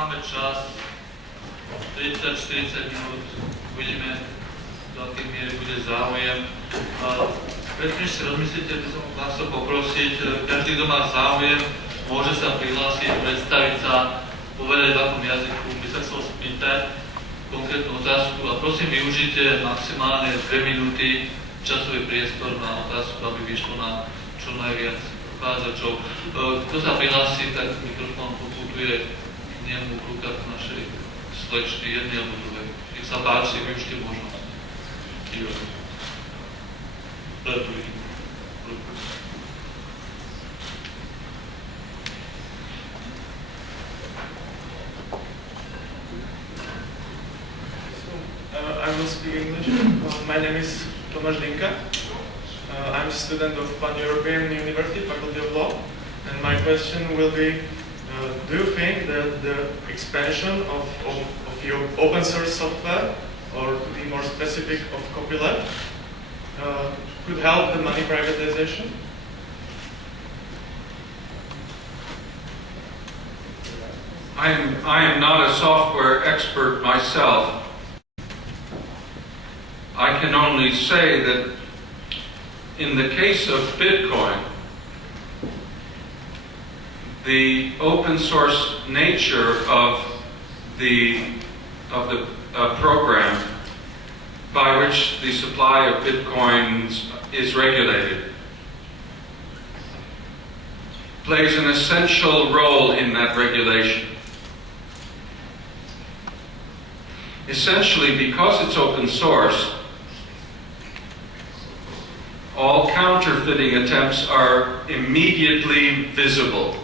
máme čas, 30-40 minút, uvidíme, do akej miery bude záujem. Predtým, než si rozmyslíte, by som vás chcel poprosiť, každý, kto má záujem, môže sa prihlásiť, predstaviť sa, povedať, v akom jazyku by sa chcel spýtať konkrétnu otázku a prosím, využite maximálne 2 minúty časový priestor na otázku, aby vyšlo na čo najviac uchádzačov. Kto sa prihlási, tak mikrofón poputuje k nemu v rukách našej slečny, jednej alebo druhej. Nech sa páči, využite možnosť. I will speak English. My name is Tomáš Dinka. I'm a student of Pan-European University, Faculty of Law, and my question will be, do you think that the expansion of your open source software, or to be more specific, of copyleft, could help the money privatization? I am not a software expert myself. I can only say that in the case of Bitcoin, the open source nature of the program by which the supply of Bitcoins is regulated plays an essential role in that regulation. Essentially, because it's open source, all counterfeiting attempts are immediately visible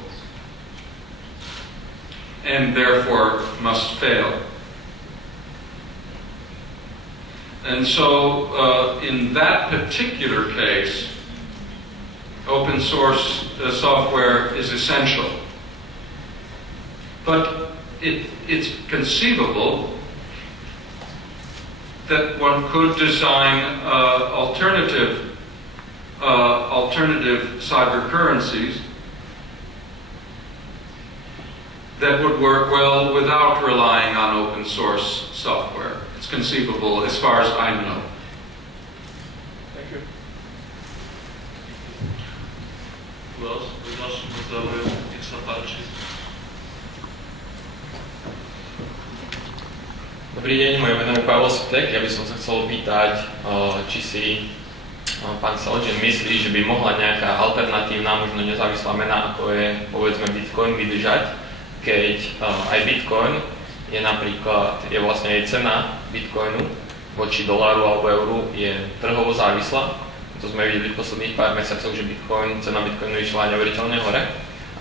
and therefore must fail. And so, in that particular case, open source software is essential. But it's conceivable that one could design alternative cyber currencies that would work well without relying on open source software. It's conceivable as far as I know. Thank you. Dobrý deň, moje meno je Pavel Svitek. Ja by som sa chcel opýtať, či si pán Selgin myslí, že by mohla nejaká alternatívna, možno nezávislá mena, ako je povedzme Bitcoin, vydržať, keď aj Bitcoin je napríklad, je vlastne aj cena Bitcoinu voči doláru alebo euru je trhovo závislá. To sme videli v posledných pár mesiacoch, že cena Bitcoinu išla neuveriteľne hore.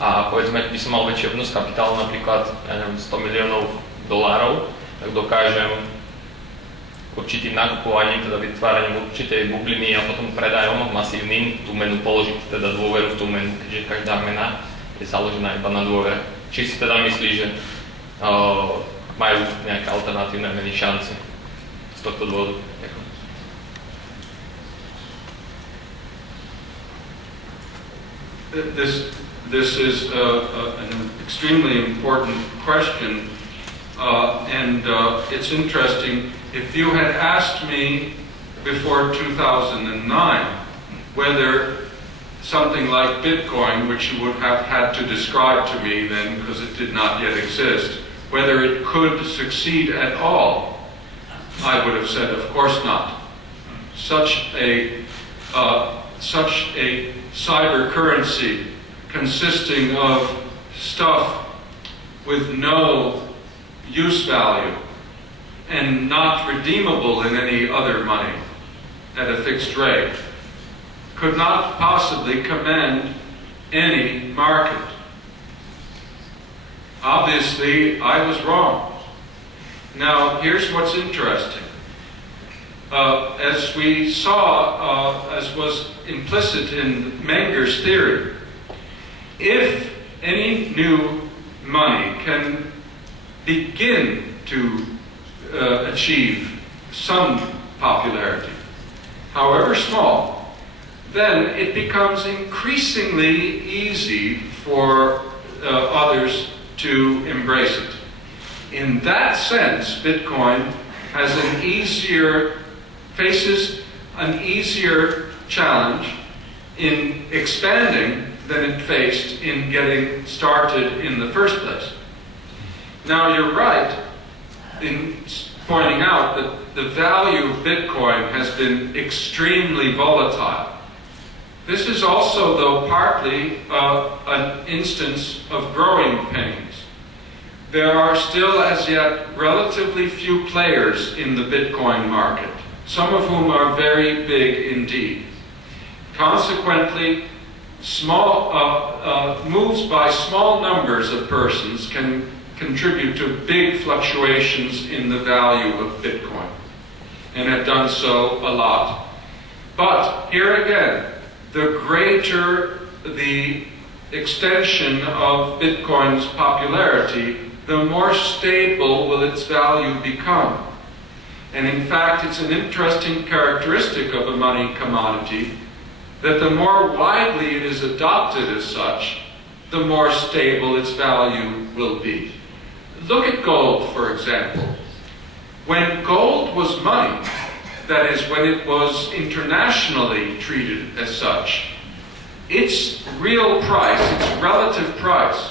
A povedzme, keď by som mal väčší obnos kapitálu, napríklad, ja neviem, 100 miliónov dolárov, tak dokážem určitým nakupovaním, teda vytváraním určitej bubliny a potom predajom masívnym tú menu položiť, teda dôveru v tú menu, keďže každá mena je založená iba na dôvere. Či si teda myslí, že majú nejaké alternatívne meny šance z tohto dôvodu? Ďakujem. This is an extremely important question. It's interesting. If you had asked me before 2009 whether something like Bitcoin, which you would have had to describe to me then because it did not yet exist, whether it could succeed at all, I would have said, of course not. Such a cyber currency consisting of stuff with no use value and not redeemable in any other money at a fixed rate could not possibly command any market. Obviously, I was wrong. Now, here's what's interesting. As we saw, as was implicit in Menger's theory, if any new money can begin to achieve some popularity, however small, then it becomes increasingly easy for others to embrace it. In that sense, Bitcoin faces an easier challenge in expanding than it faced in getting started in the first place. Now, you're right in pointing out that the value of Bitcoin has been extremely volatile. This is also, though, partly an instance of growing pains. There are still, as yet, relatively few players in the Bitcoin market, some of whom are very big indeed. Consequently, moves by small numbers of persons can contribute to big fluctuations in the value of Bitcoin, and have done so a lot. But here again, the greater the extension of Bitcoin's popularity, the more stable will its value become. And in fact, it's an interesting characteristic of a money commodity that the more widely it is adopted as such, the more stable its value will be. Look at gold, for example. When gold was money, that is, when it was internationally treated as such, its real price, its relative price,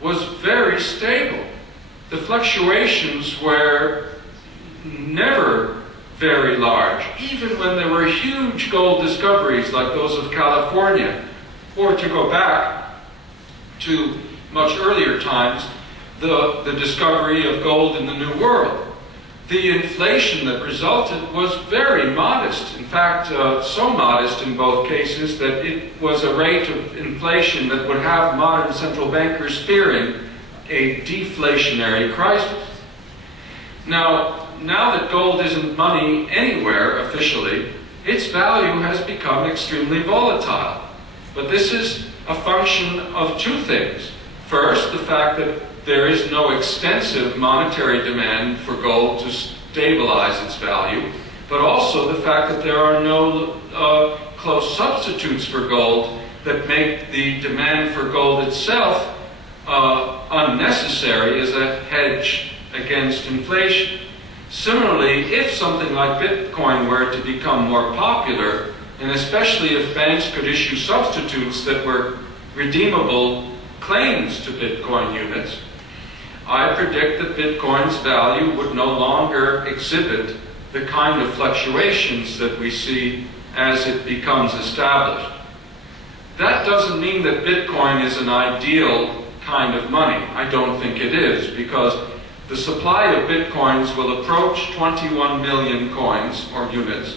was very stable. The fluctuations were never very large, even when there were huge gold discoveries like those of California, or to go back to much earlier times, the discovery of gold in the New World. The inflation that resulted was very modest. In fact, so modest in both cases that it was a rate of inflation that would have modern central bankers fearing a deflationary crisis. Now that gold isn't money anywhere officially, its value has become extremely volatile. But this is a function of two things. First, the fact that there is no extensive monetary demand for gold to stabilize its value, but also the fact that there are no close substitutes for gold that make the demand for gold itself unnecessary as a hedge against inflation. Similarly, if something like Bitcoin were to become more popular, and especially if banks could issue substitutes that were redeemable claims to Bitcoin units, I predict that Bitcoin's value would no longer exhibit the kind of fluctuations that we see as it becomes established. That doesn't mean that Bitcoin is an ideal kind of money. I don't think it is, because the supply of Bitcoins will approach 21 million coins or units,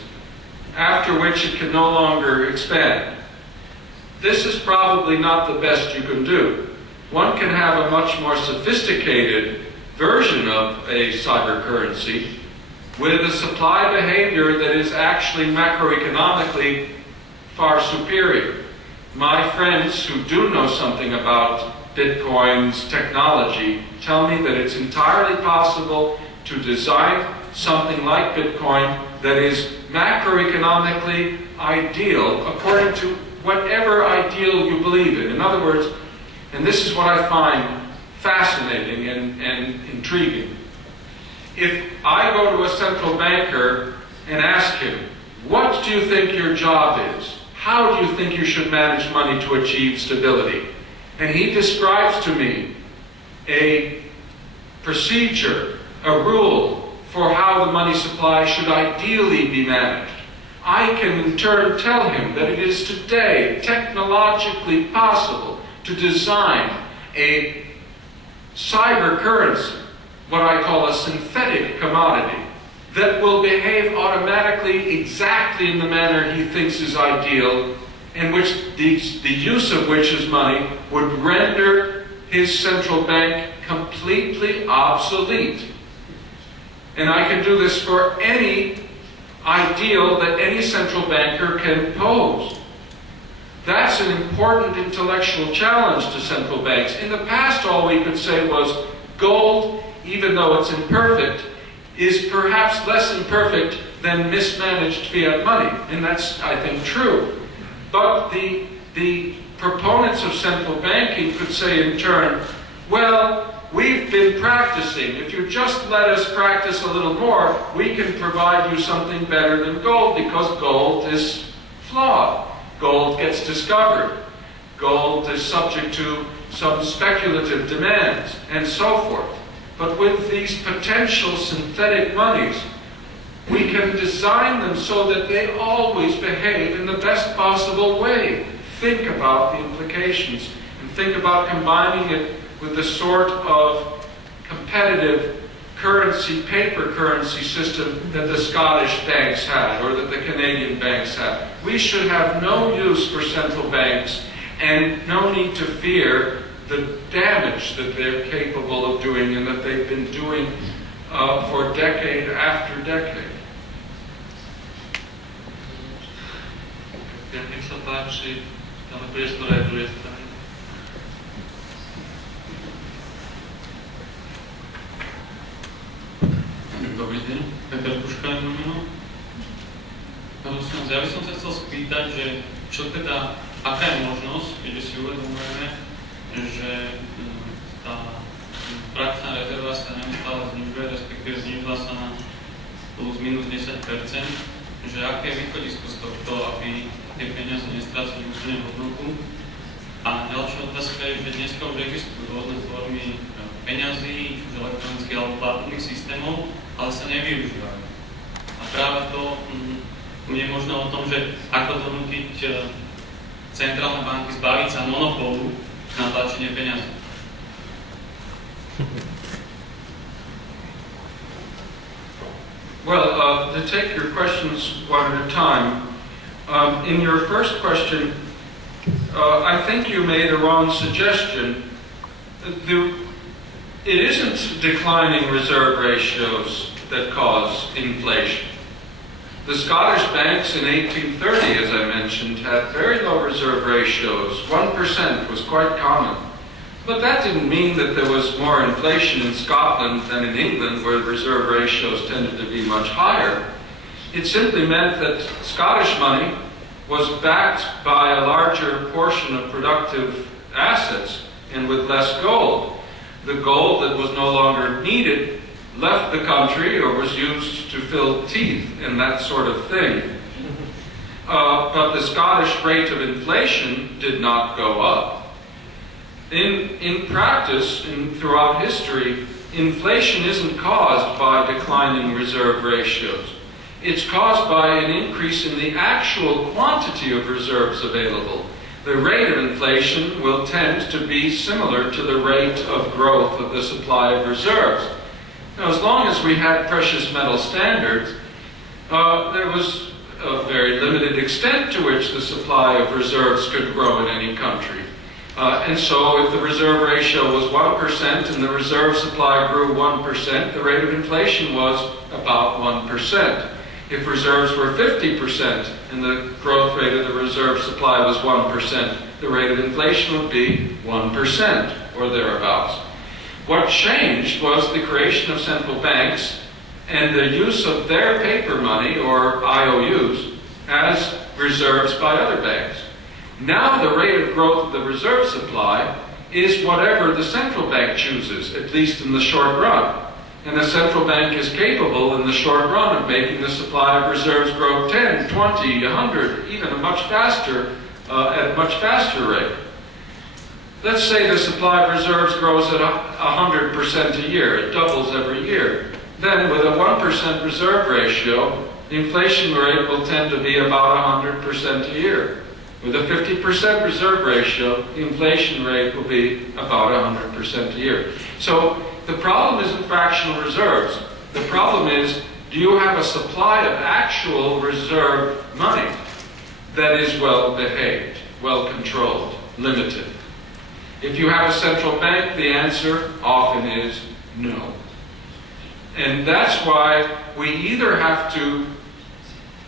after which it can no longer expand. This is probably not the best you can do. One can have a much more sophisticated version of a cyber currency with a supply behavior that is actually macroeconomically far superior. My friends who do know something about Bitcoin's technology tell me that it's entirely possible to design something like Bitcoin that is macroeconomically ideal according to whatever ideal you believe in. In other words, and this is what I find fascinating and intriguing. If I go to a central banker and ask him, what do you think your job is? How do you think you should manage money to achieve stability? And he describes to me a procedure, a rule for how the money supply should ideally be managed. I can in turn tell him that it is today technologically possible to design a cyber currency, what I call a synthetic commodity, that will behave automatically exactly in the manner he thinks is ideal, and which the use of which as money would render his central bank completely obsolete. And I can do this for any ideal that any central banker can pose. That's an important intellectual challenge to central banks. In the past, all we could say was gold, even though it's imperfect, is perhaps less imperfect than mismanaged fiat money. And that's, I think, true. But the proponents of central banking could say in turn, well, we've been practicing. If you just let us practice a little more, we can provide you something better than gold, because gold is flawed. Gold gets discovered. Gold is subject to some speculative demands, and so forth. But with these potential synthetic monies, we can design them so that they always behave in the best possible way. Think about the implications, and think about combining it with the sort of competitive currency, paper currency system that the Scottish banks had, or that the Canadian banks had. We should have no use for central banks, and no need to fear the damage that they're capable of doing, and that they've been doing for decade after decade. Nech sa páči, dáme priestor aj druhej strany. Dobrý deň, Peter Puška je meno. Ja by som sa chcel spýtať, že čo teda, aká je možnosť, keďže si uvedomujeme, že tá praxná rezerva sa neustále znižuje, respektíve znižila sa na plus minus 10%, že aké je východisko z tohto, aby tie peniaze nestrácali úplne hodnotu. A ďalšia otázka je, že dneska už existujú rôzne formy peňazí, už elektronických alebo platobných systémov, ale sa nevyužívajú. A práve to je možno o tom, že ako donútiť centrálne banky zbaviť sa monopolu na tlačenie peňazí. Well, to take your questions one at a time, in your first question, I think you made a wrong suggestion. It isn't declining reserve ratios that cause inflation. The Scottish banks in 1830, as I mentioned, had very low reserve ratios. 1% was quite common. But that didn't mean that there was more inflation in Scotland than in England, where reserve ratios tended to be much higher. It simply meant that Scottish money was backed by a larger portion of productive assets and with less gold. The gold that was no longer needed left the country or was used to fill teeth and that sort of thing. But the Scottish rate of inflation did not go up. In practice, throughout history, inflation isn't caused by declining reserve ratios. It's caused by an increase in the actual quantity of reserves available. The rate of inflation will tend to be similar to the rate of growth of the supply of reserves. Now, as long as we had precious metal standards, there was a very limited extent to which the supply of reserves could grow in any country. And so if the reserve ratio was 1% and the reserve supply grew 1%, the rate of inflation was about 1%. If reserves were 50% and the growth rate of the reserve supply was 1%, the rate of inflation would be 1% or thereabouts. What changed was the creation of central banks and the use of their paper money, or IOUs, as reserves by other banks. Now the rate of growth of the reserve supply is whatever the central bank chooses, at least in the short run. And the central bank is capable in the short run of making the supply of reserves grow 10, 20, 100, even at a much faster rate. Let's say the supply of reserves grows at 100% a year. It doubles every year. Then with a 1% reserve ratio, the inflation rate will tend to be about 100% a year. With a 50% reserve ratio, the inflation rate will be about 100% a year. So the problem isn't fractional reserves. The problem is, do you have a supply of actual reserve money that is well behaved, well controlled, limited? If you have a central bank, the answer often is no. And that's why we either have to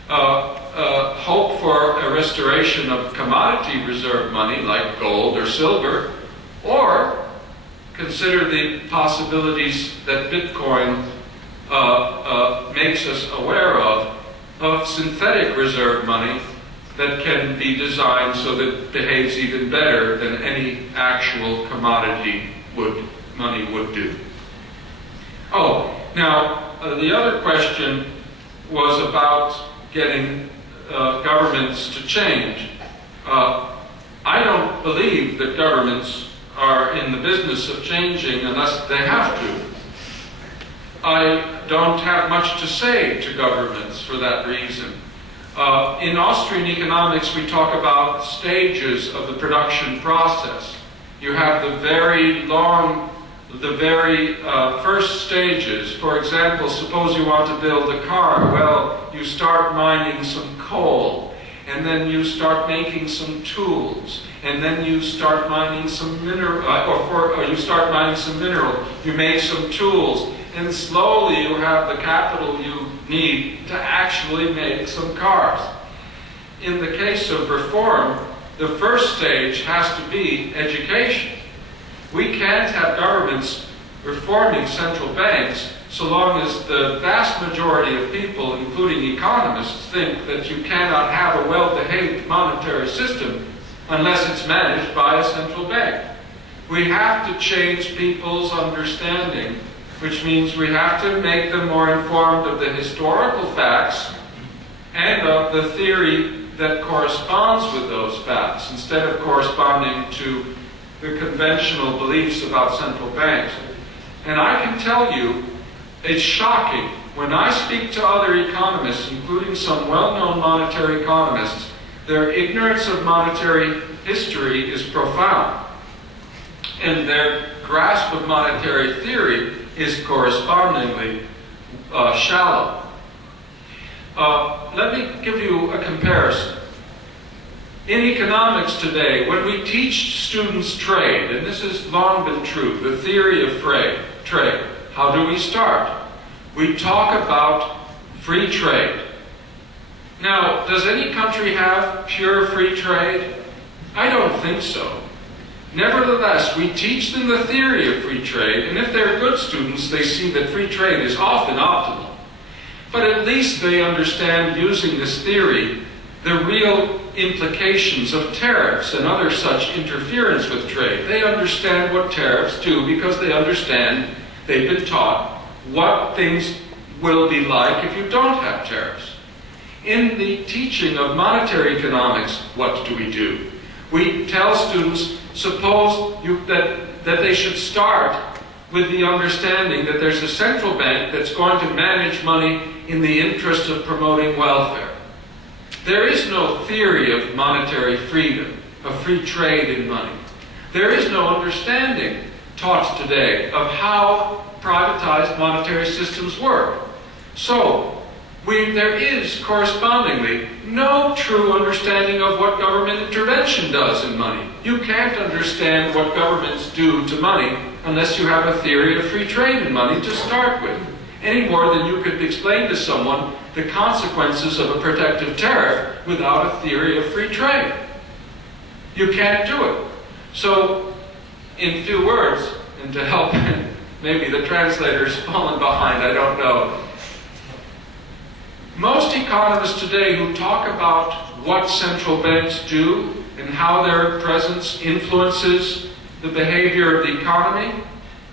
hope for a restoration of commodity reserve money like gold or silver, or consider the possibilities that Bitcoin makes us aware of synthetic reserve money that can be designed so that it behaves even better than any actual commodity would money would do. Oh, now the other question was about getting governments to change. I don't believe that governments are in the business of changing unless they have to. I don't have much to say to governments for that reason. In Austrian economics, we talk about stages of the production process. You have the very first stages. For example, suppose you want to build a car. Well, you start mining some coal, and then you start making some tools, and then you start mining some mineral, or you start mining some mineral. You make some tools, and slowly you have the capital you need to actually make some cars. In the case of reform, the first stage has to be education. We can't have governments reforming central banks so long as the vast majority of people, including economists, think that you cannot have a well-behaved monetary system unless it's managed by a central bank. We have to change people's understanding, which means we have to make them more informed of the historical facts and of the theory that corresponds with those facts, instead of corresponding to the conventional beliefs about central banks. And I can tell you, it's shocking. When I speak to other economists, including some well-known monetary economists, their ignorance of monetary history is profound, and their grasp of monetary theory is correspondingly shallow. Let me give you a comparison. In economics today, when we teach students trade, and this has long been true, the theory of trade, how do we start? We talk about free trade. Now, does any country have pure free trade? I don't think so. Nevertheless, we teach them the theory of free trade, and if they're good students, they see that free trade is often optimal. But at least they understand, using this theory, the real implications of tariffs and other such interference with trade. They understand what tariffs do because they understand, they've been taught, what things will be like if you don't have tariffs. In the teaching of monetary economics, what do? We tell students, suppose that they should start with the understanding that there's a central bank that's going to manage money in the interest of promoting welfare. There is no theory of monetary freedom, of free trade in money. There is no understanding taught today of how privatized monetary systems work. So, there is correspondingly no true understanding of what government intervention does in money. You can't understand what governments do to money unless you have a theory of free trade in money to start with, any more than you could explain to someone the consequences of a protective tariff without a theory of free trade. You can't do it. So, in few words, and to help, maybe the translator's fallen behind, I don't know. Most economists today who talk about what central banks do and how their presence influences the behavior of the economy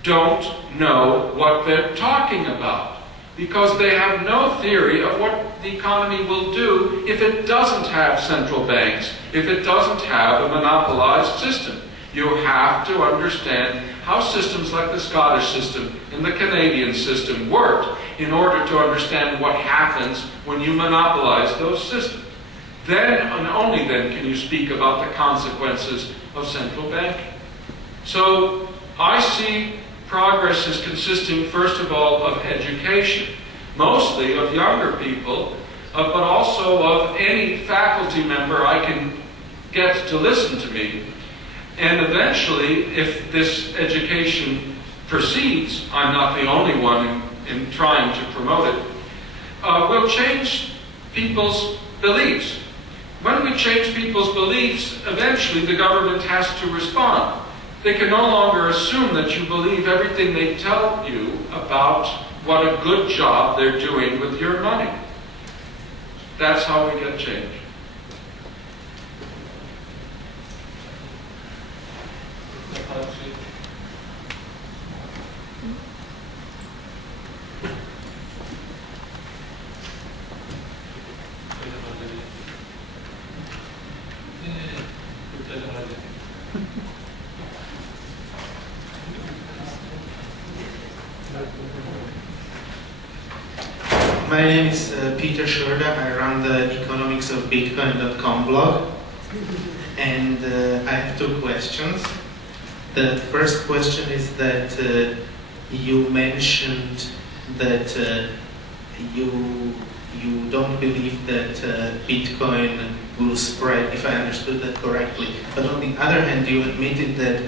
don't know what they're talking about, because they have no theory of what the economy will do if it doesn't have central banks, if it doesn't have a monopolized system. You have to understand how systems like the Scottish system and the Canadian system worked in order to understand what happens when you monopolize those systems. Then and only then can you speak about the consequences of central banking. So I see progress as consisting, first of all, of education, mostly of younger people, but also of any faculty member I can get to listen to me. And eventually, if this education proceeds, I'm not the only one in trying to promote it, will change people's beliefs. When we change people's beliefs, eventually the government has to respond. They can no longer assume that you believe everything they tell you about what a good job they're doing with your money. That's how we get change. My name is Peter Schroeder. I run the economicsofbitcoin.com blog, and I have two questions. The first question is that you mentioned that you don't believe that Bitcoin will spread, if I understood that correctly. But on the other hand, you admitted that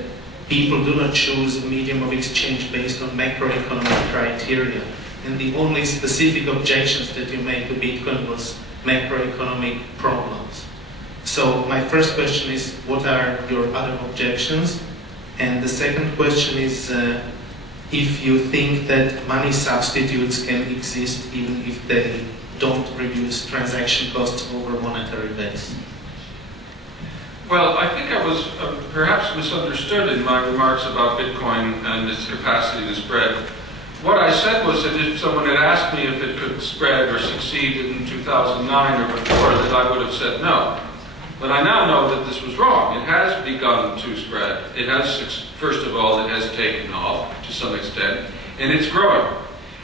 people do not choose a medium of exchange based on macroeconomic criteria. And the only specific objections that you made to Bitcoin was macroeconomic problems. So my first question is, what are your other objections? And the second question is, if you think that money substitutes can exist even if they don't reduce transaction costs over monetary base. Well, I think I was perhaps misunderstood in my remarks about Bitcoin and its capacity to spread. What I said was that if someone had asked me if it could spread or succeed in 2009 or before, that I would have said no. But I now know that this was wrong. It has begun to spread. It has, first of all, it has taken off to some extent, and it's growing.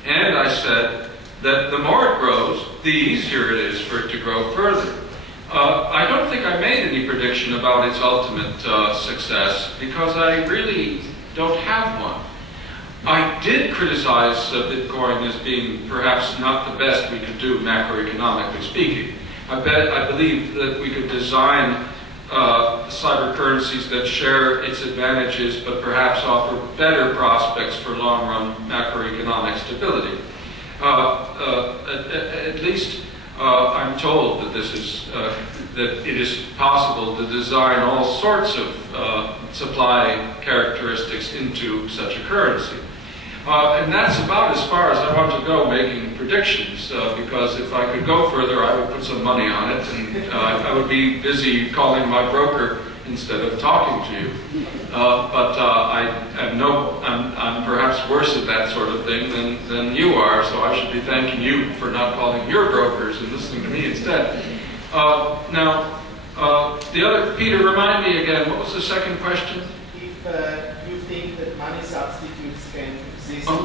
And I said that the more it grows, the easier it is for it to grow further. I don't think I made any prediction about its ultimate success, because I really don't have one. I did criticize Bitcoin as being perhaps not the best we could do macroeconomically speaking. I believe that we could design cyber currencies that share its advantages but perhaps offer better prospects for long-run macroeconomic stability. At least I'm told that this is that it is possible to design all sorts of supply characteristics into such a currency. And that's about as far as I want to go making predictions, because if I could go further, I would put some money on it, and I would be busy calling my broker instead of talking to you. I'm perhaps worse at that sort of thing than you are, so I should be thanking you for not calling your brokers and listening to me instead. The other, Peter, remind me again, what was the second question? If you think that money substitutes can exist,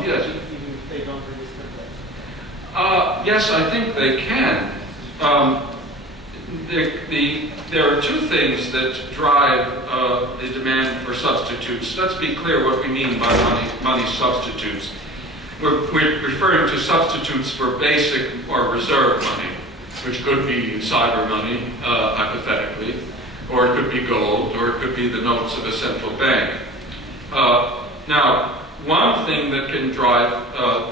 yes. even if they don't reduce transaction. Yes, I think they can. There are two things that drive the demand for substitutes. Let's be clear what we mean by money substitutes. We're referring to substitutes for basic or reserve money, which could be cyber money, hypothetically, or it could be gold, or it could be the notes of a central bank. Now, one thing that can drive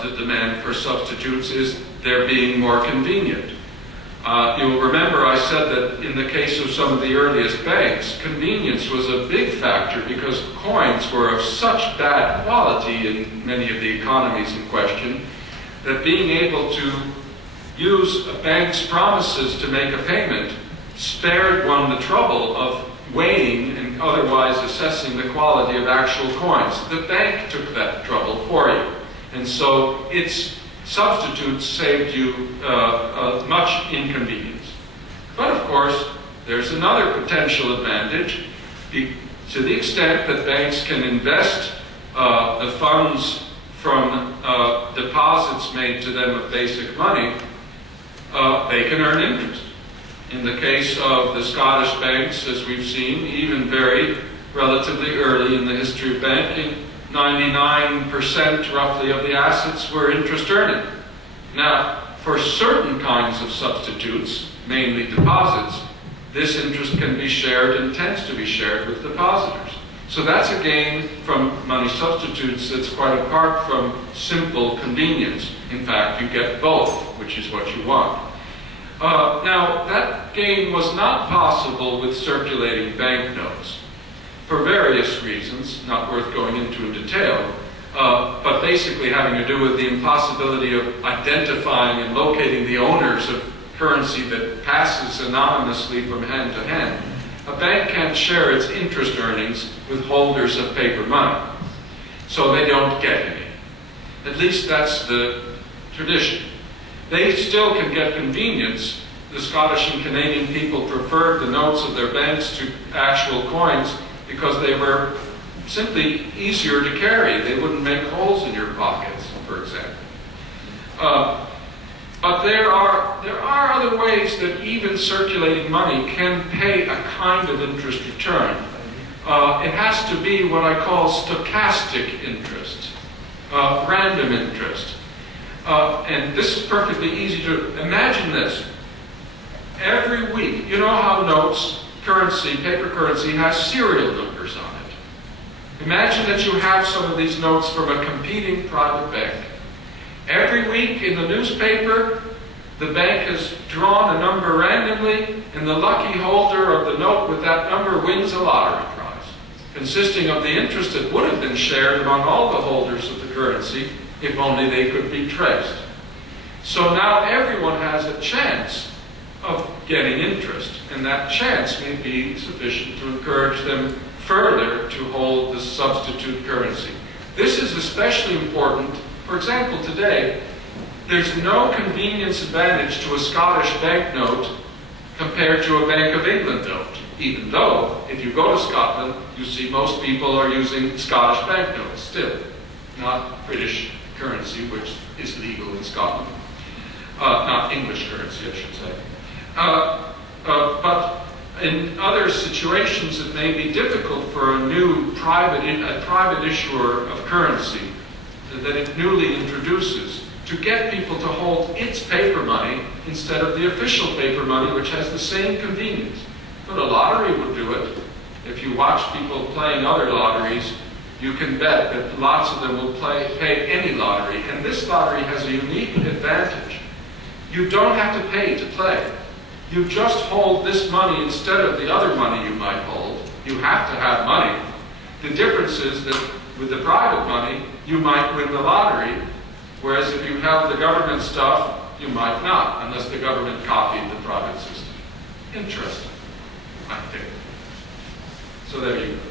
the demand for substitutes is they're being more convenient. You'll remember I said that in the case of some of the earliest banks, convenience was a big factor because coins were of such bad quality in many of the economies in question that being able to use a bank's promises to make a payment spared one the trouble of weighing and otherwise assessing the quality of actual coins. The bank took that trouble for you. And so its substitutes saved you much inconvenience. But of course, there's another potential advantage. To the extent that banks can invest the funds from deposits made to them of basic money, they can earn interest. In the case of the Scottish banks, as we've seen, even very relatively early in the history of banking, 99% roughly of the assets were interest earning. Now, for certain kinds of substitutes, mainly deposits, this interest can be shared and tends to be shared with depositors. So that's a gain from money substitutes that's quite apart from simple convenience. In fact, you get both, which is what you want. Now, that gain was not possible with circulating banknotes for various reasons, not worth going into in detail, but basically having to do with the impossibility of identifying and locating the owners of currency that passes anonymously from hand to hand. A bank can't share its interest earnings with holders of paper money, so they don't get any. At least that's the tradition. They still can get convenience. The Scottish and Canadian people preferred the notes of their banks to actual coins because they were simply easier to carry. They wouldn't make holes in your pockets, for example. But there are other ways that even circulating money can pay a kind of interest return. It has to be what I call stochastic interest, random interest. And this is perfectly easy to imagine this. Every week, you know how notes, currency, paper currency has serial numbers on it. Imagine that you have some of these notes from a competing private bank. Every week in the newspaper, the bank has drawn a number randomly, and the lucky holder of the note with that number wins a lottery prize, consisting of the interest that would have been shared among all the holders of the currency if only they could be traced. So now everyone has a chance of getting interest, and that chance may be sufficient to encourage them further to hold the substitute currency. This is especially important. For example, today, there's no convenience advantage to a Scottish banknote compared to a Bank of England note, even though, if you go to Scotland, you see most people are using Scottish banknotes still, not British currency, which is legal in Scotland. Not English currency, I should say. But in other situations, it may be difficult for a new private issuer of currency that it newly introduces to get people to hold its paper money instead of the official paper money, which has the same convenience. But a lottery would do it. If you watch people playing other lotteries, you can bet that lots of them will pay any lottery. And this lottery has a unique advantage. You don't have to pay to play. You just hold this money instead of the other money you might hold. You have to have money. The difference is that with the private money, you might win the lottery, whereas if you have the government stuff, you might not, unless the government copied the private system. Interesting, I think. So there you go.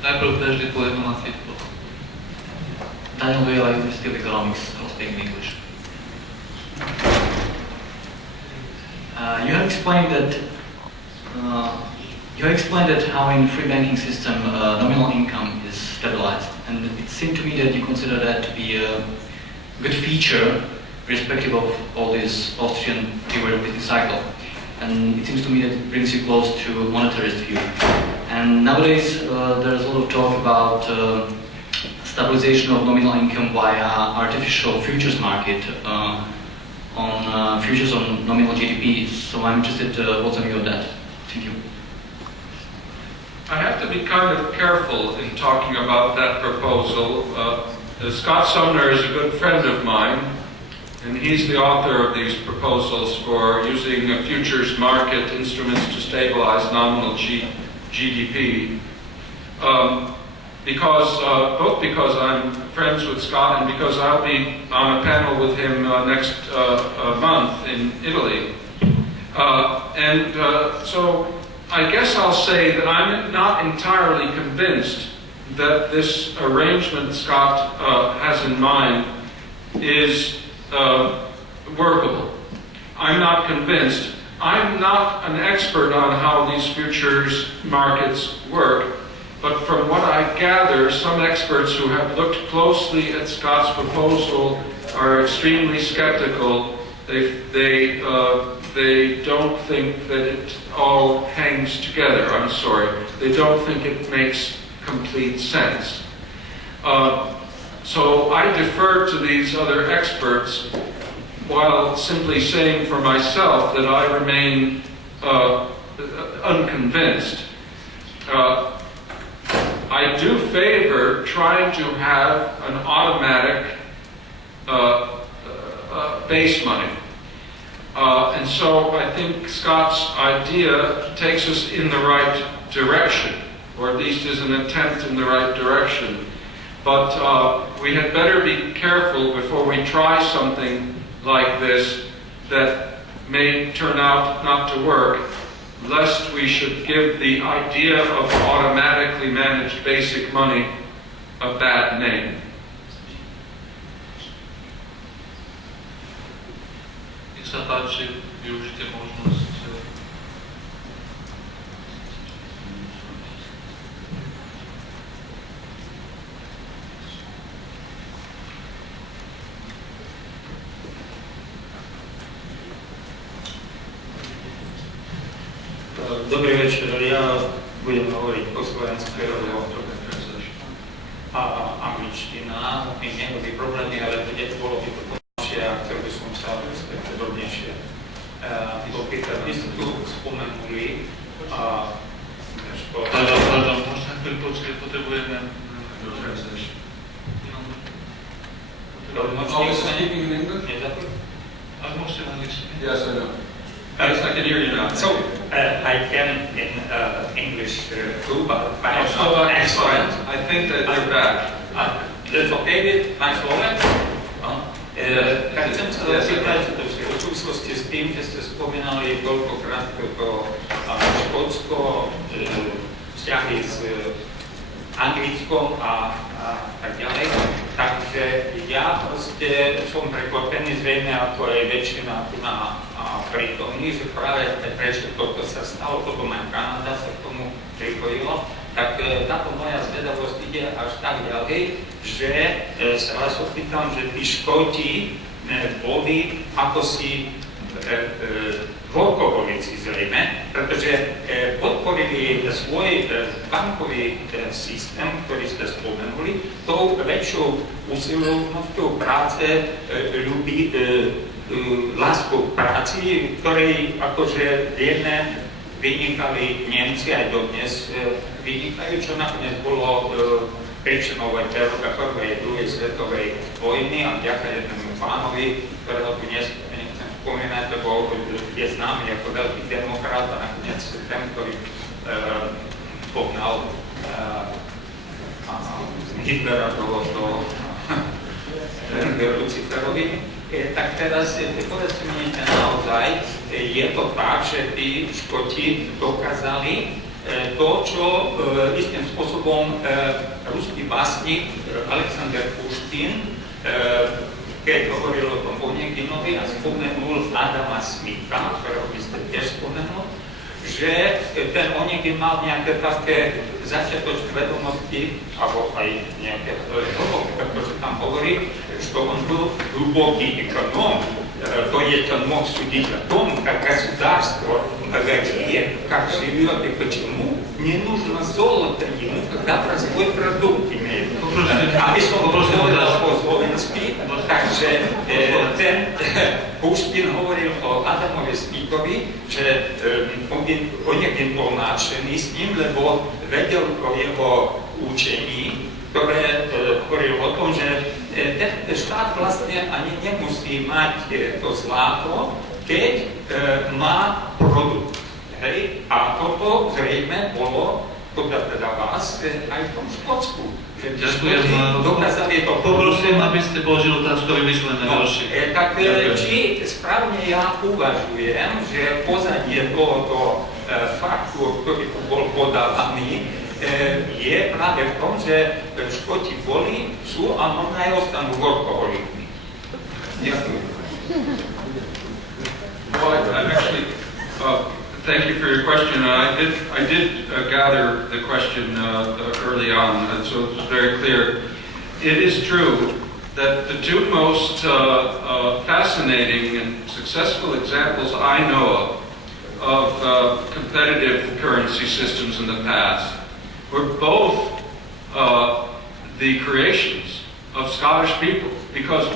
Najprv každý po jednom nasvítku. Daniel Vela, University of Economics, I'll speak in English. You have explained that how in free banking system nominal income is stabilized, and it seemed to me that you consider that to be a good feature, irrespective of all this Austrian theory of business cycle. And it seems to me that it brings you close to a monetarist view. And nowadays there's a lot of talk about stabilization of nominal income via artificial futures market on futures on nominal GDP. So I'm interested what's on your that. Thank you. I have to be kind of careful in talking about that proposal. Scott Sumner is a good friend of mine, and he's the author of these proposals for using a futures market instruments to stabilize nominal GDP. Both because I'm friends with Scott and because I'll be on a panel with him next month in Italy. So I guess I'll say that I'm not entirely convinced that this arrangement Scott has in mind is workable. I'm not convinced. I'm not an expert on how these futures markets work, but from what I gather, some experts who have looked closely at Scott's proposal are extremely skeptical. They don't think that it all hangs together. I'm sorry. They don't think it makes complete sense. So I defer to these other experts while simply saying for myself that I remain unconvinced. I do favor trying to have an automatic base money. And so I think Scott's idea takes us in the right direction, or at least is an attempt in the right direction. But we had better be careful before we try something like this that may turn out not to work, lest we should give the idea of automatically managed basic money a bad name. Nech sa páči, využite možnosť Dobrý večer, ja budem hovoriť po slovensky a angličtina, nebudú problémy, ale bolo by to pomalšie a chcel by som sa podrobnejšie dopýtať. Vy ste tu spomenuli Pardon, možná chvíľu počkať, potrebujeme ale môžete v angličtine? Yes, I know. Yes, I can hear you now. So, I can in English too, but I'm not an expert. I think that they're back. That's okay with my Slovak? Chcem sa dopýtať v súvislosti s tým, že ste spomínali toľkokrát toto Škótsko, vzťahy s Anglickom a tak ďalej. Takže ja proste som prekvapený, zrejme ako aj väčšina tu na prítomní, že práve prečo toto sa stalo, potom aj Kanada sa k tomu pripojilo, tak táto moja zvedavosť ide až tak ďalej, že sa vás opýtam, že tí Škóti boli ako si workoholici zrejme, pretože podporili svoj bankový systém, ktorý ste spomenuli, tou väčšou usilovnosťou práce, láskou práci, ktorej akože vieme, vynikali Nemci aj dodnes vynikajú, čo nakoniec bolo príčinou aj prvej, druhej svetovej vojny a vďaka jednému pánovi, ktorého tu nechcem spomínať, lebo je známy ako veľký demokrat a nakoniec ten, ktorý pohnal Hitlera do Luciferovi. Tak teraz povedzte mi naozaj, je to tak, že tí Škoti dokázali to, čo istým spôsobom ruský básnik Alexander Puškin, keď hovoril o tom Oneginovi a spomenul Adama Smitha, ktorého by ste tiež spomenul, že ten Onegin mal nejaké také začiatočné vedomosti, alebo aj nejaké hlboké, pretože tam hovorí, že on byl hluboký ekonom, то есть он мог судить о том, как государство богатеет, как живет и почему не нужно золото ему, когда простой продукт имеет. Aby som povedal po slovensky, takže ten Puškin hovoril o Adamovi Smithovi, že Onegin bol nadšený s ním, lebo vedel o jeho učení, ktoré hovoril o tom, že ten štát vlastne ani nemusí mať to zlato, keď má produkt. Hej? A toto zrejme bolo, podľa teda vás, aj v tom Škótsku. Ďakujem. Dokázali to. Poprosím, aby ste položili otázku vymyslené ďalšie. Tak či správne ja uvažujem, že pozadie tohoto faktu, ktorý tu bol podávaný, je práve v tom, že Škoti boli, sú a možno aj ostanú workoholikmi. Ďakujem. Well, actually, thank you for your question. I did gather the question early on, and so it was very clear. It is true that the two most fascinating and successful examples I know of competitive currency systems in the past were both the creations of Scottish people, because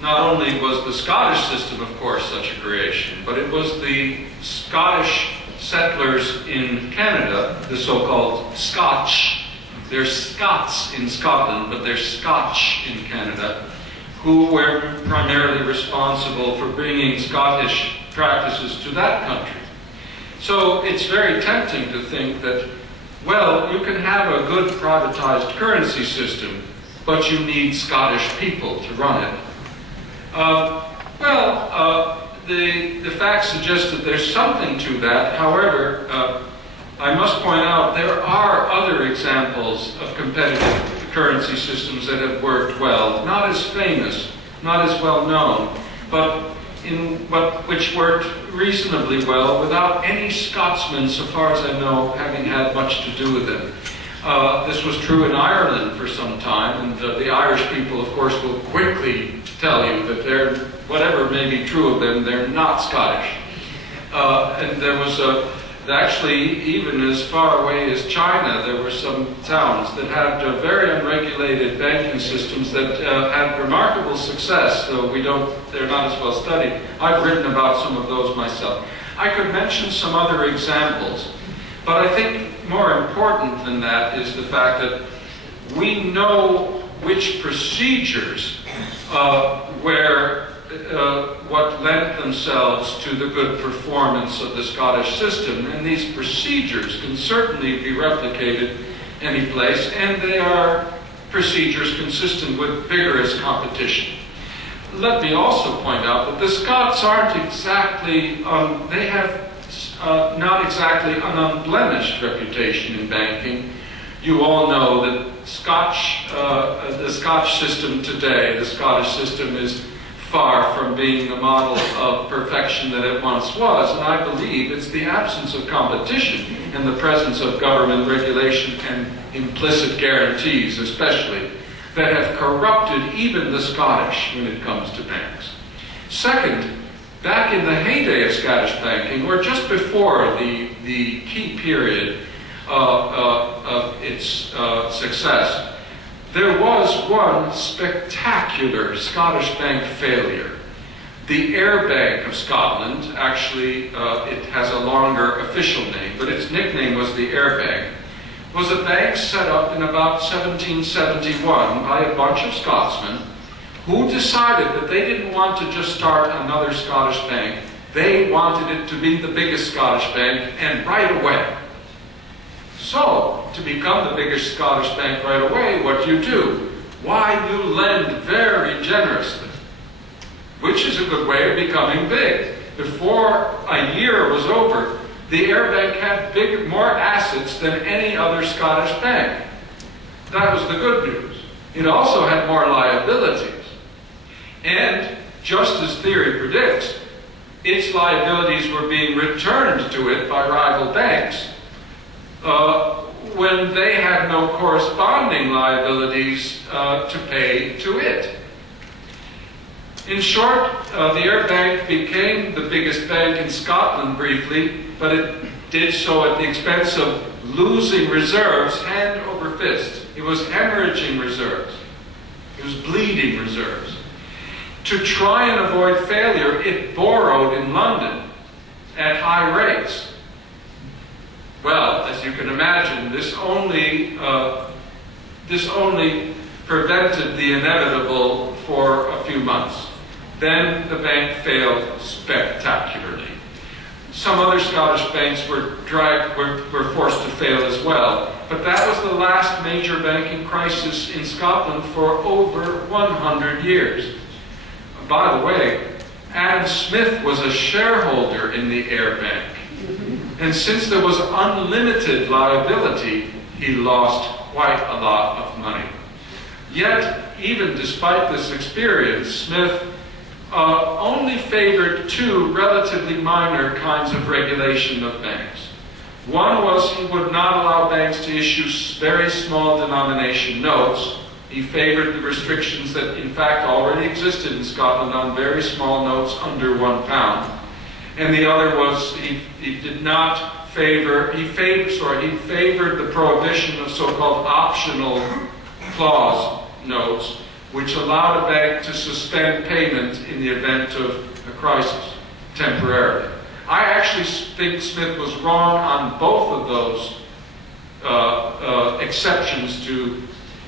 not only was the Scottish system, of course, such a creation, but it was the Scottish settlers in Canada, the so-called Scotch. They're Scots in Scotland, but they're Scotch in Canada, who were primarily responsible for bringing Scottish practices to that country. So it's very tempting to think that, well, you can have a good privatized currency system, but you need Scottish people to run it. The facts suggest that there's something to that. However, I must point out there are other examples of competitive currency systems that have worked well, not as famous, not as well known, but which worked reasonably well without any Scotsman, so far as I know, having had much to do with them. This was true in Ireland for some time, and the Irish people, of course, will quickly tell you that whatever may be true of them, they're not Scottish. And there was Actually, even as far away as China, there were some towns that had very unregulated banking systems that had remarkable success, though they're not as well studied. I've written about some of those myself. I could mention some other examples, but I think more important than that is the fact that we know which procedures what lent themselves to the good performance of the Scottish system, and these procedures can certainly be replicated any place, and they are procedures consistent with vigorous competition. Let me also point out that the Scots aren't exactly, they have not exactly an unblemished reputation in banking. You all know that the Scotch system today, the Scottish system, is far from being the model of perfection that it once was, and I believe it's the absence of competition and the presence of government regulation and implicit guarantees especially that have corrupted even the Scottish when it comes to banks. Second, back in the heyday of Scottish banking, or just before the key period of its success, there was one spectacular Scottish bank failure. The Air Bank of Scotland, actually it has a longer official name, but its nickname was the Air Bank, was a bank set up in about 1771 by a bunch of Scotsmen who decided that they didn't want to just start another Scottish bank. They wanted it to be the biggest Scottish bank, and right away. So, to become the biggest Scottish bank right away, what do? Why, you lend very generously, which is a good way of becoming big. Before a year was over, the Air Bank had more assets than any other Scottish bank. That was the good news. It also had more liabilities. And, just as theory predicts, its liabilities were being returned to it by rival banks when they had no corresponding liabilities to pay to it. In short, the Air Bank became the biggest bank in Scotland briefly, but it did so at the expense of losing reserves hand over fist. It was hemorrhaging reserves. It was bleeding reserves. To try and avoid failure, it borrowed in London at high rates. Well, as you can imagine, this only prevented the inevitable for a few months. Then the bank failed spectacularly. Some other Scottish banks were forced to fail as well, but that was the last major banking crisis in Scotland for over 100 years. By the way, Adam Smith was a shareholder in the Air Bank. And since there was unlimited liability, he lost quite a lot of money. Yet, even despite this experience, Smith only favored two relatively minor kinds of regulation of banks. One was he would not allow banks to issue very small denomination notes. He favored the restrictions that in fact already existed in Scotland on very small notes under £1. And the other was he favored the prohibition of so-called optional clause notes, which allowed a bank to suspend payment in the event of a crisis, temporarily. I actually think Smith was wrong on both of those exceptions to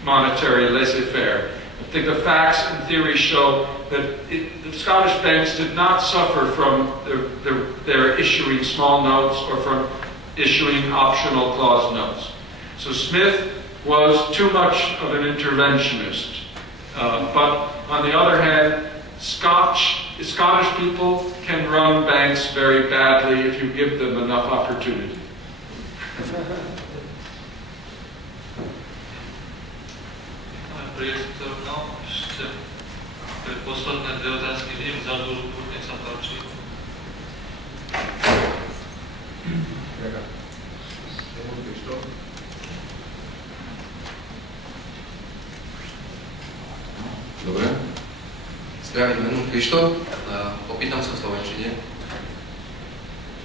monetary laissez-faire. I think the facts and theory show that the Scottish banks did not suffer from their issuing small notes or from issuing optional clause notes. So Smith was too much of an interventionist. But on the other hand, Scottish people can run banks very badly if you give them enough opportunity. Priestor, no, ešte pre posledné dve otázky vidím vzadu ruku, nech sa páči. Dobre. Zdravím, menu Krištof. Opýtam sa v slovenčine.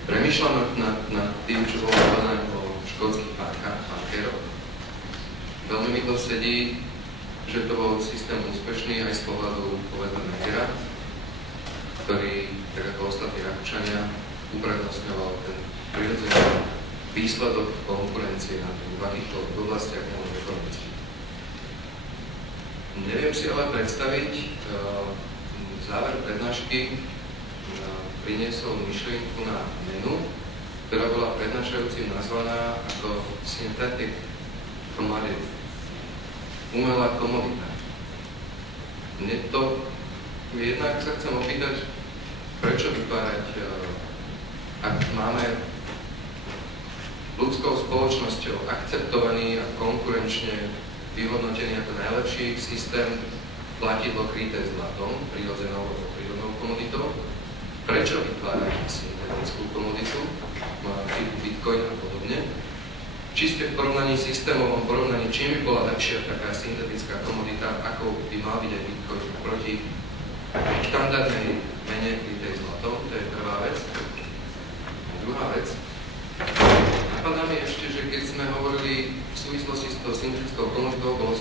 Premýšľam nad tým, čo bolo povedané o škótskych bankéroch. Veľmi mi to sedí, že to bol systém úspešný aj z pohľadu, povedzme, Mengera, ktorý, tak ako ostatní Rakúšania, uprednostňoval ten prirodzený výsledok konkurencie na v akýchkoľvek oblastiach, nielen ekonomických. Neviem si ale predstaviť, záver prednášky priniesol myšlienku na menu, ktorá bola prednášajúcim nazvaná ako synthetic commodity, umelá komodita. Jednak sa chcem opýtať, prečo vytvárať, ak máme ľudskou spoločnosťou akceptovaný a konkurenčne vyhodnotený ako najlepší systém platidlo kryté zlatom, prírodzenou komoditou. Prečo vytvárať syntetickú komoditu, typu Bitcoin a podobne? Čiste v porovnaní systémovom porovnaní, čím by bola lepšia taká syntetická komodita, ako by mal byť aj Bitcoin proti štandardnej mene krytej zlatom, to je prvá vec. A druhá vec, napadá mi ešte, že keď sme hovorili v súvislosti s tou syntetickou komoditou, bola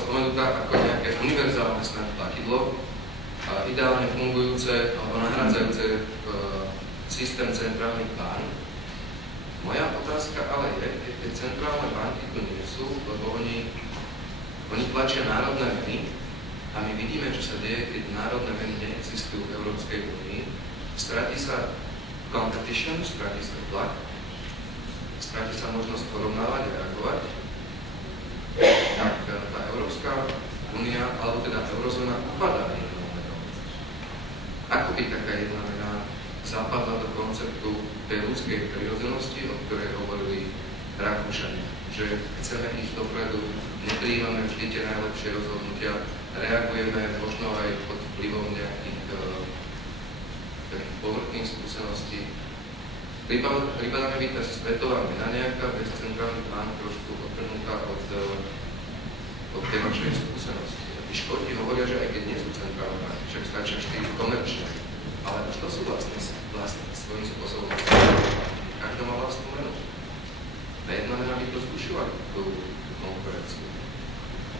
spomenutá ako nejaké univerzálne snad platidlo, ideálne fungujúce alebo nahrádzajúce systém centrálnych bank. Moja otázka ale je, keď centrálne banky tu nie sú, lebo oni tlačia národné meny a my vidíme, čo sa deje, keď národné meny neexistujú v Európskej únii. Stratí sa competition, stratí sa tlak, stratí sa možnosť porovnávať a reagovať. Tak tá Európska únia, alebo teda eurozóna upadá jednou menou. Ako by taká jedna mena zapadla do konceptu tej ľudskej prirodzenosti, o ktorej hovorili Rakúšania, že chceme ísť dopredu, neprijímame vždy tie najlepšie rozhodnutia, reagujeme možno aj pod vplyvom nejakých takých povrchných skúseností. Prípada mi byť tá svetová mena nejaká bez centrálnych bank trošku odtrhnutá od tej našej skúsenosti. Tí Škóti hovoria, že aj keď nie sú centrálne banky, však stačia 4 komerčné, ale už to sú vlastne svojím spôsobom. Každá má vlastnú menu. A jedna mena by to zrušila tú konkurenciu.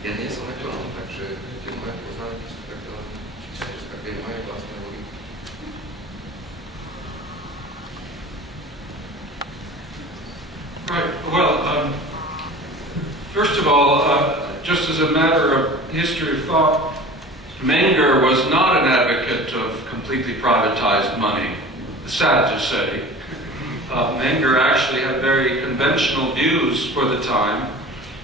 Ja nie som ekonom, takže tie moje poznámky sú čisto z takej mojej vlastnej logiky. Right. Well, first of all, just as a matter of history of thought, Menger was not an advocate of completely privatized money. Sad to say. Menger actually had very conventional views for the time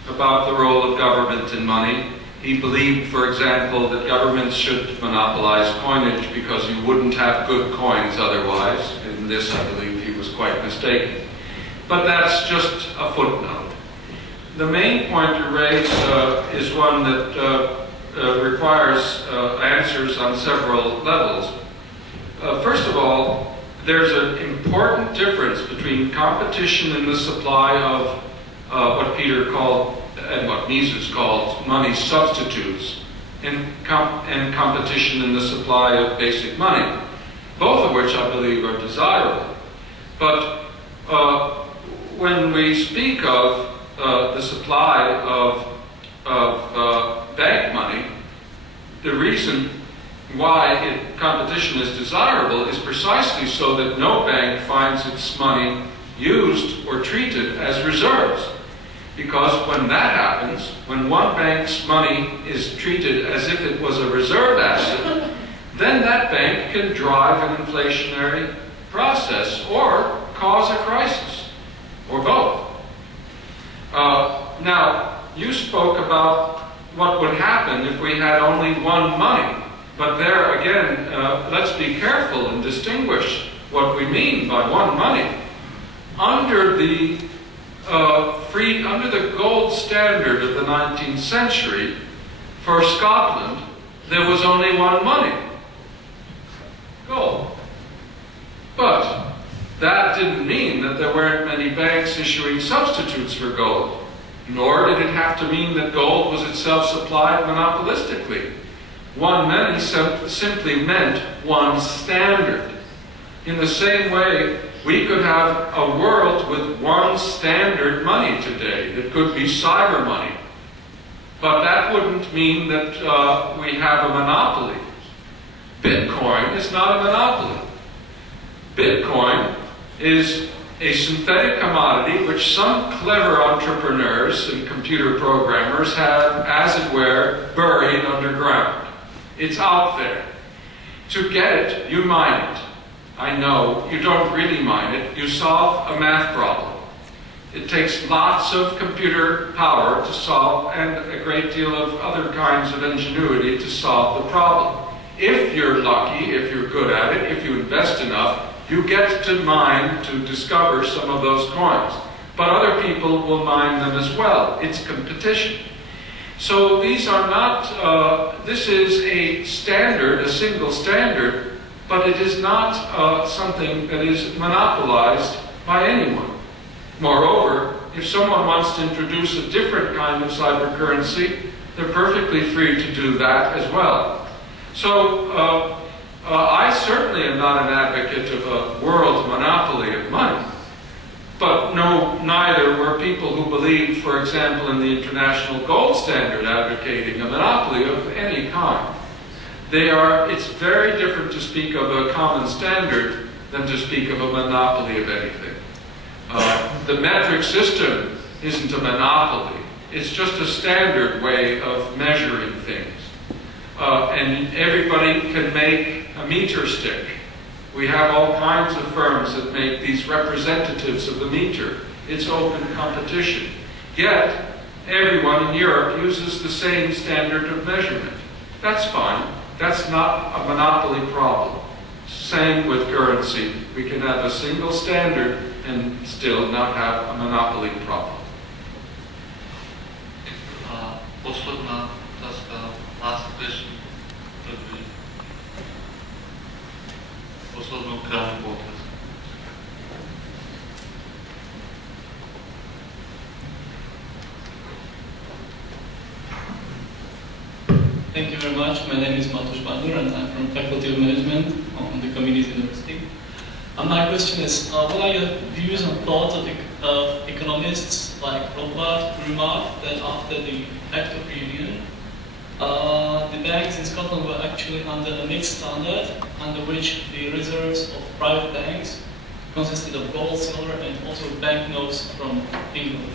about the role of government in money. He believed, for example, that governments should monopolize coinage because you wouldn't have good coins otherwise. In this, I believe he was quite mistaken. But that's just a footnote. The main point to raise is one that requires answers on several levels. First of all, there's an important difference between competition in the supply of what Peter called and what Mises called money substitutes and competition in the supply of basic money, both of which I believe are desirable. But when we speak of the supply of bank money, the reason why competition is desirable is precisely so that no bank finds its money used or treated as reserves. Because when that happens, when one bank's money is treated as if it was a reserve asset, then that bank can drive an inflationary process or cause a crisis, or both. Now, you spoke about what would happen if we had only one money. But there again, let's be careful and distinguish what we mean by one money. Under the gold standard of the 19th century, for Scotland, there was only one money, gold. But that didn't mean that there weren't many banks issuing substitutes for gold, nor did it have to mean that gold was itself supplied monopolistically. One money simply meant one standard. In the same way, we could have a world with one standard money today that could be cyber money. But that wouldn't mean that we have a monopoly. Bitcoin is not a monopoly. Bitcoin is a synthetic commodity which some clever entrepreneurs and computer programmers have, as it were, buried underground. It's out there. To get it, you mine it. I know, you don't really mine it. You solve a math problem. It takes lots of computer power to solve, and a great deal of other kinds of ingenuity to solve the problem. If you're lucky, if you're good at it, if you invest enough, you get to mine to discover some of those coins. But other people will mine them as well. It's competition. So these are not, this is a standard, a single standard, but it is not something that is monopolized by anyone. Moreover, if someone wants to introduce a different kind of cyber currency, they're perfectly free to do that as well. So I certainly am not an advocate of a world monopoly of money. But no, neither were people who believed, for example, in the international gold standard advocating a monopoly of any kind. It's very different to speak of a common standard than to speak of a monopoly of anything. The metric system isn't a monopoly. It's just a standard way of measuring things. And everybody can make a meter stick. We have all kinds of firms that make these representatives of the meter. It's open competition. Yet, everyone in Europe uses the same standard of measurement. That's fine. That's not a monopoly problem. Same with currency. We can have a single standard and still not have a monopoly problem. Posledná otázka, last question, poslednú krátku otázku. Thank you very much. My name is Matusz Bandur and I'm from Faculty of Management on the Community University. And my question is, what are your views and thoughts of economists like Rothbard who remarked that after the Act of Reunion, the banks in Scotland were actually under a mixed standard, under which the reserves of private banks consisted of gold, silver, and also banknotes from England.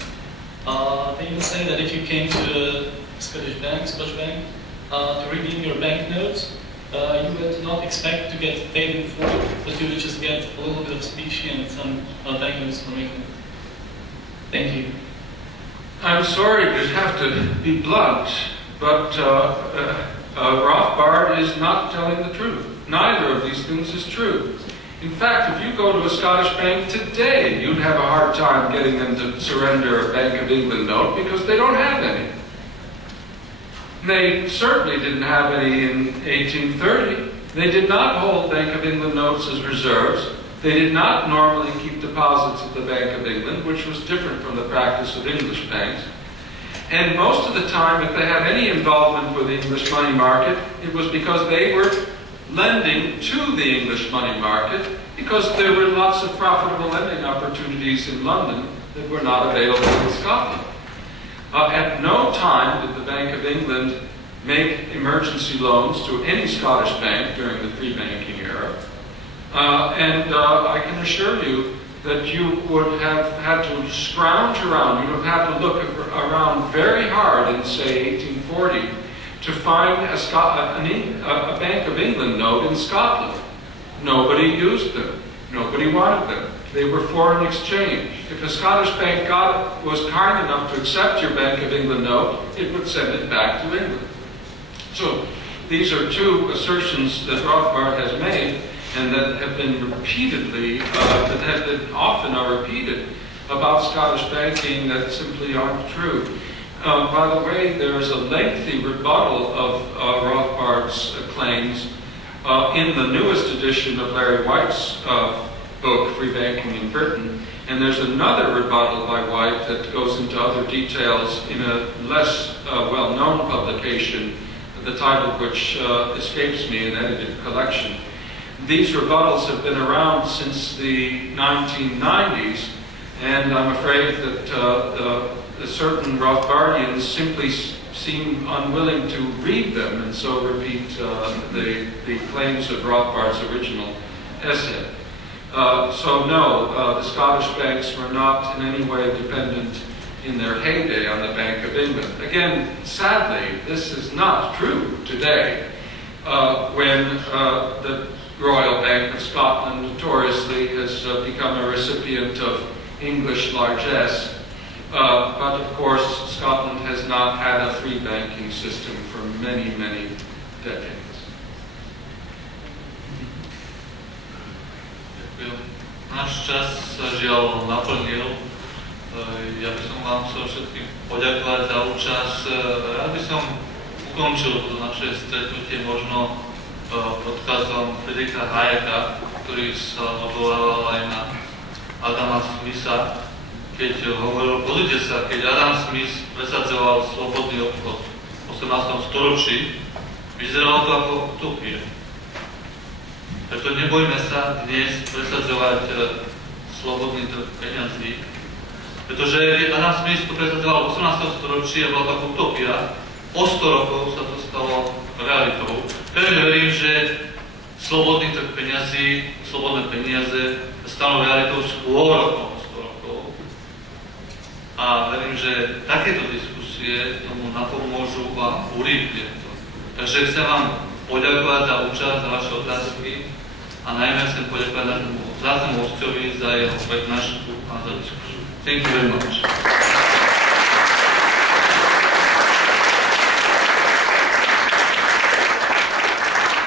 They even say that if you came to a Scottish bank, to redeem your banknotes, you would not expect to get paid in full, but you would just get a little bit of specie and some banknotes from England. Thank you. I'm sorry to have to be blunt, but Rothbard is not telling the truth. Neither of these things is true. In fact, if you go to a Scottish bank today, you'd have a hard time getting them to surrender a Bank of England note because they don't have any. They certainly didn't have any in 1830. They did not hold Bank of England notes as reserves. They did not normally keep deposits at the Bank of England, which was different from the practice of English banks. And most of the time, if they had any involvement with the English money market, it was because they were lending to the English money market, because there were lots of profitable lending opportunities in London that were not available in Scotland. At no time did the Bank of England make emergency loans to any Scottish bank during the free banking era. And I can assure you that you would have had to scrounge around, you would have had to look around very hard in, say, 1840 to find a Bank of England note in Scotland. Nobody used them. Nobody wanted them. They were foreign exchange. If a Scottish bank was kind enough to accept your Bank of England note, it would send it back to England. So these are two assertions that Rothbard has made and that have been repeatedly, that have been often are repeated about Scottish banking that simply aren't true. By the way, there is a lengthy rebuttal of Rothbard's claims in the newest edition of Larry White's book, Free Banking in Britain, and there's another rebuttal by White that goes into other details in a less well-known publication, the title of which escapes me, an edited collection. These rebuttals have been around since the 1990s, and I'm afraid that certain Rothbardians simply seem unwilling to read them, and so repeat the claims of Rothbard's original essay. So no, the Scottish banks were not in any way dependent in their heyday on the Bank of England. Again, sadly, this is not true today, when the Royal Bank of Scotland notoriously has become a recipient of English largesse. But of course, Scotland has not had a free banking system for many, many decades. Náš čas sa žiaľ naplnil. Ja by som vám chcel všetkým poďakovať za účasť. Rád by som ukončil to naše stretnutie možno odkazom Friedricha Hayeka, ktorý sa odvolával aj na Adama Smitha, keď hovoril, pozrite sa, keď Adam Smith presadzoval slobodný obchod v 18. storočí, vyzeralo to ako utopia. Preto nebojme sa dnes presadzovať slobodný trh peňazí, pretože keď Adam Smith to presadzoval v 18. storočí a bola to ako utopia, o 100 rokov sa to stalo realitou. Pevne verím, že slobodný trh peňazí, slobodné peniaze stanú realitou skôr ako 100 rokov. A verím, že takéto diskusie tomu napomôžu a urýchlia to. Takže chcem vám poďakovať za účasť, za vaše otázky a najmä chcem poďakovať nášmu vzácnemu hosťovi za jeho prednášku a za diskusiu. Thank you very much.